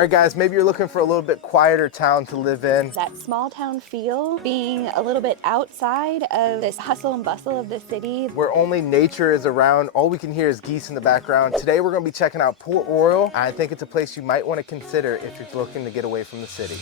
All right, guys, maybe you're looking for a little bit quieter town to live in. That small town feel, being a little bit outside of this hustle and bustle of the city. Where only nature is around. All we can hear is geese in the background. Today, we're gonna be checking out Port Royal. I think it's a place you might wanna consider if you're looking to get away from the city.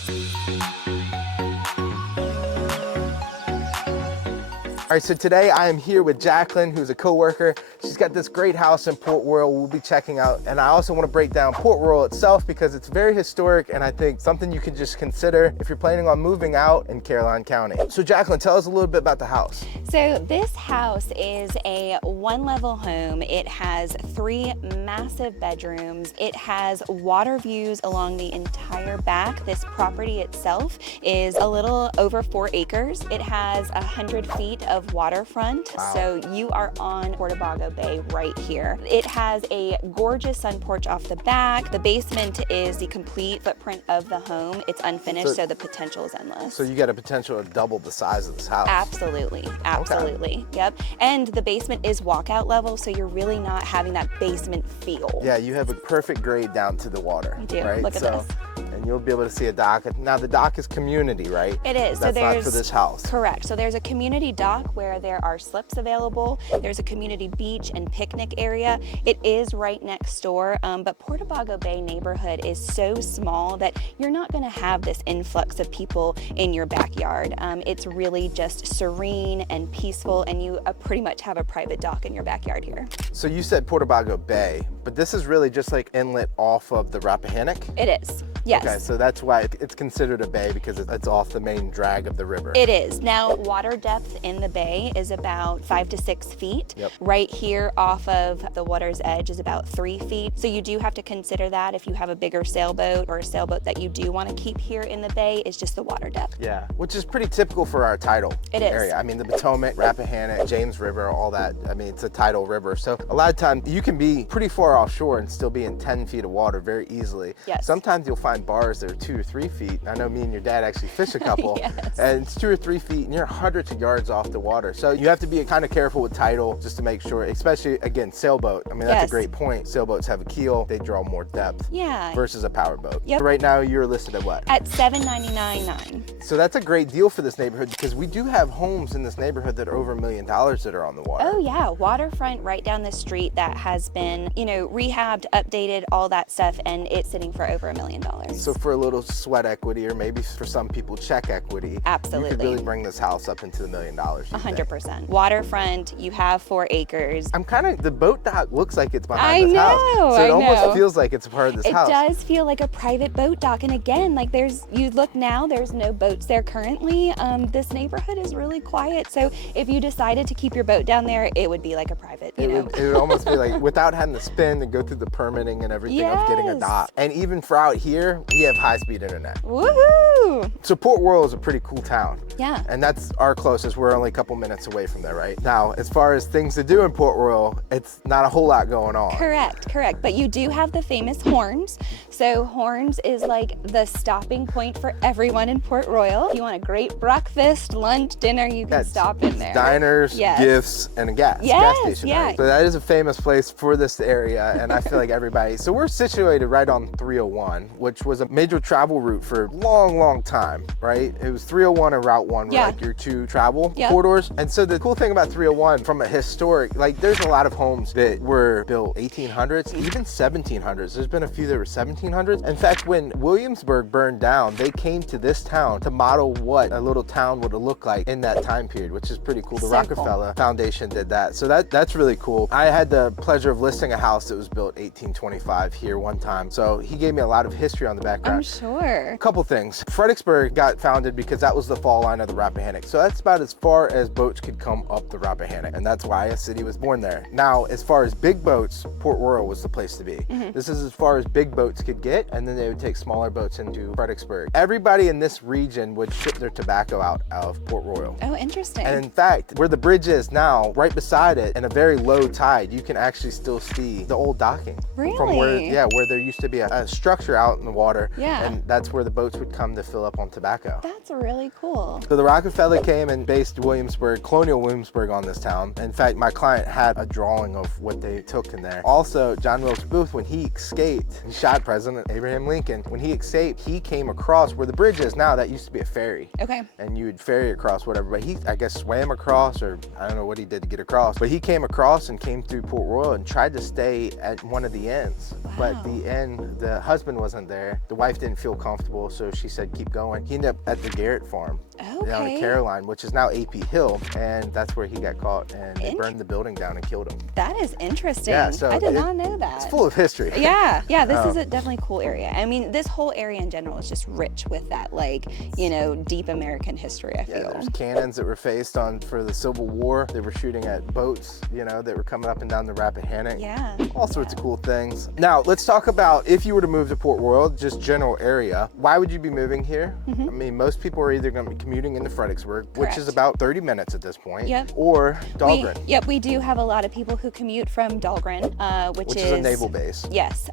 All right, so today I am here with Jacqueline, who's a coworker. She's got this great house in Port Royal we'll be checking out. And I also want to break down Port Royal itself because it's very historic and I think something you can just consider if you're planning on moving out in Caroline County. So Jacqueline, tell us a little bit about the house. So this house is a one-level home. It has 3 massive bedrooms. It has water views along the entire back. This property itself is a little over 4 acres. It has 100 feet of waterfront. Wow. So you are on Portabago Bay right here. It has a gorgeous sun porch off the back. The basement is the complete footprint of the home. It's unfinished, so the potential is endless. So you got a potential to double the size of this house. Absolutely, absolutely. Okay. Yep. And the basement is walkout level, so you're really not having that basement feel. Yeah, you have a perfect grade down to the water. You do. Right? Look at this. And you'll be able to see a dock. Now the dock is community, right? It is. That's so not there's for this house. Correct. So there's a community dock where there are slips available. There's a community beach and picnic area. It is right next door, but Portabago Bay neighborhood is so small that you're not going to have this influx of people in your backyard. It's really just serene and peaceful, and you pretty much have a private dock in your backyard here. So you said Portabago Bay, but this is really just like inlet off of the Rappahannock? It is. Yes. Okay, so that's why it's considered a bay because it's off the main drag of the river. It is. Now, water depth in the bay is about 5 to 6 feet. Yep. Right here off of the water's edge is about 3 feet. So you do have to consider that if you have a bigger sailboat or a sailboat that you do want to keep here in the bay, is just the water depth. Yeah, which is pretty typical for our tidal area. I mean, the Potomac, Rappahannock, James River, all that. I mean, it's a tidal river. So a lot of times you can be pretty far offshore and still be in 10 feet of water very easily. Yes. Sometimes you'll find bars that are 2 or 3 feet. I know me and your dad actually fish a couple. Yes. And it's 2 or 3 feet and you're hundreds of yards off the water. So you have to be kind of careful with tidal just to make sure, especially again, sailboat. I mean, that's a great point. Sailboats have a keel, they draw more depth versus a power boat. Yep. So right now you're listed at what? At $799.9. So that's a great deal for this neighborhood because we do have homes in this neighborhood that are over $1 million that are on the water. Oh yeah, waterfront right down the street that has been, you know, rehabbed, updated, all that stuff, and it's sitting for over $1 million. So for a little sweat equity, or maybe for some people check equity, absolutely, you could really bring this house up into the $1 million. 100%. Waterfront, you have 4 acres. I'm kind of, the boat dock looks like it's behind this house. So it almost feels like it's a part of this house. It does feel like a private boat dock. And again, like you look now, there's no boats there currently. This neighborhood is really quiet. So if you decided to keep your boat down there, it would be like a private, you know. It would almost be like, without having to spin and go through the permitting and everything of getting a dock. And even for out here, we have high-speed internet. Woohoo! So Port Royal is a pretty cool town. Yeah. And that's our closest. We're only a couple minutes away from there, right? Now, as far as things to do in Port Royal, it's not a whole lot going on. Correct. But you do have the famous Horns. So Horns is like the stopping point for everyone in Port Royal. If you want a great breakfast, lunch, dinner, you can stop in there. Diners, gifts, and a gas station, right? So that is a famous place for this area, and I feel like everybody. So we're situated right on 301, which was a major travel route for a long time, right? It was 301 and Route 1 were like your 2 travel corridors. And so the cool thing about 301 from a historic, like there's a lot of homes that were built 1800s, even 1700s. There's been a few that were 1700s. In fact, when Williamsburg burned down, they came to this town to model what a little town would have looked like in that time period, which is pretty cool. The Rockefeller Foundation did that. So that's really cool. I had the pleasure of listing a house that was built 1825 here one time. So he gave me a lot of history on the background. I'm sure. A couple things. Fredericksburg got founded because that was the fall line of the Rappahannock. So that's about as far as boats could come up the Rappahannock. And that's why a city was born there. Now, as far as big boats, Port Royal was the place to be. This is as far as big boats could get, and then they would take smaller boats into Fredericksburg. Everybody in this region would ship their tobacco out of Port Royal. Oh, interesting. And in fact, where the bridge is now, right beside it, in a very low tide, you can actually still see the old docking. Really? From where there used to be a structure out in the water. Yeah. And that's where the boats would come to fill up on tobacco. That's really cool. So the Rockefeller came and based Williamsburg, colonial Williamsburg, on this town. In fact, my client had a drawing of what they took in there. Also, John Wilkes Booth, when he escaped, he shot President Abraham Lincoln. When he escaped, he came across where the bridge is now. That used to be a ferry. Okay. And you would ferry across whatever, but he, I guess, swam across, or I don't know what he did to get across, but he came across and came through Port Royal and tried to stay at one of the inns. Wow. But the inn, the husband wasn't there. The wife didn't feel comfortable, so she said, keep going. He ended up at the Garrett farm. Okay. Down in Caroline, which is now AP Hill, and that's where he got caught, and they burned the building down and killed him. That is interesting. Yeah, so I did not know that. It's full of history. Yeah, this is a definitely cool area. I mean, this whole area in general is just rich with that, like, you know, deep American history, I feel. Yeah, there's cannons that were faced on for the Civil War. They were shooting at boats, you know, that were coming up and down the Rappahannock. Yeah. All sorts of cool things. Now, let's talk about if you were to move to Port Royal, just general area. Why would you be moving here? I mean, most people are either going to be commuting into Fredericksburg, which is about 30 minutes at this point, or Dahlgren. We do have a lot of people who commute from Dahlgren, which is a naval base. Yes,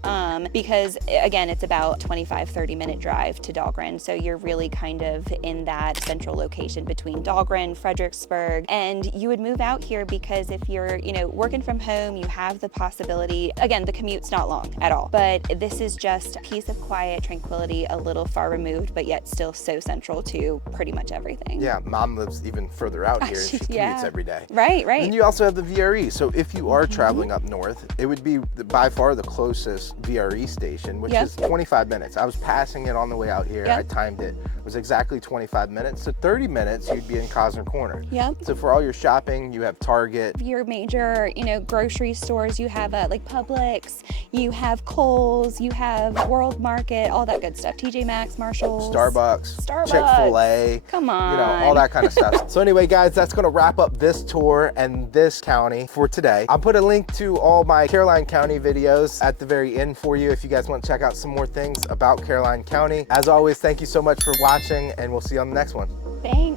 because again, it's about 25-30 minute drive to Dahlgren, so you're really kind of in that central location between Dahlgren, Fredericksburg, and you would move out here because if you're, you know, working from home, you have the possibility. Again, the commute's not long at all, but this is just peace of quiet, tranquility, a little far removed, but yet still so central to pretty much everything. Yeah, mom lives even further out here, and she commutes every day. Right. And you also have the VRE. So if you are traveling up north, it would be by far the closest VRE station, which is 25 minutes. I was passing it on the way out here. I timed it. It was exactly 25 minutes. So 30 minutes, you'd be in Cosner Corner. So for all your shopping, you have Target. Your major, you know, grocery stores, you have like Publix, you have Kohl's, you have World Market, all that good stuff. TJ Maxx, Marshalls. Starbucks. Chick-fil-A. Come on. You know, all that kind of stuff. So anyway, guys, that's going to wrap up this tour and this county for today. I'll put a link to all my Caroline County videos at the very end for you if you guys want to check out some more things about Caroline County. As always, thank you so much for watching, and we'll see you on the next one. Thanks.